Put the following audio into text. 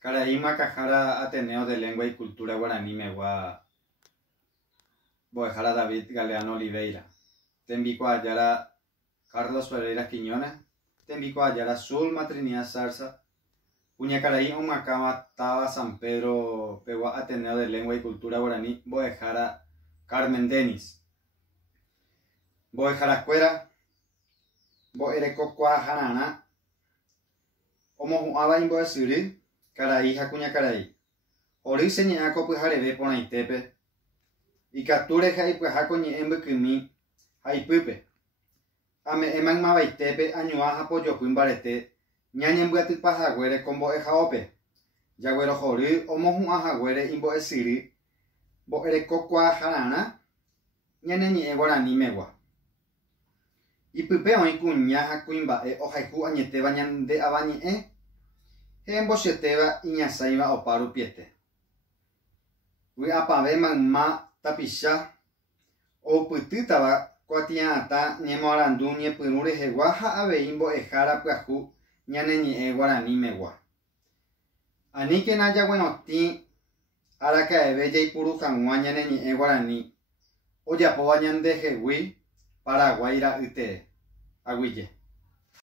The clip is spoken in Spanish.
Caraíma Cajara Ateneo de Lengua y Cultura Guaraní Megua Boejara David Galeano Oliveira. Tembico Ayara Carlos Ferreira Quiñones. Tembico Ayara Zulma Trinidad Zarza. Puñacaraí Omacama Taba San Pedro Pegua Ateneo de Lengua y Cultura Guaraní Boejara Carmen Denis. Boejara Cuera. Boereco Cuajanana. Omojuaba Imbo de Suri. Caraí Jacuña Caraí. Ori señaco pues jarebe ponaitepe. Y capture jai pues jacoñe embekimi. Jaipupe. Ame eman mabaitepe añuaja pollo barete. Ñañen buati pajaguere con bo ejaope. Yaguero jori omoju ajaguere imbo esiri. Bo erecocua jarana. Ñaneñe guarani megua. Y pupe oin cuña jacuimba o jaiku añete bañan de abañe. Hembo sheteva iñasaiva oparu piete. Ui apave mamá tapisha. O putitaba cuatiata ñemorandu ñepyrure hegua ha aveimbo ejara pyahu ñaneñe guarani megua. Anike naya buenoti arakaeve jaipuru hag̃ua ñaneñe guarani. Ojapo ñandehegui Paraguay ra'yte aguije.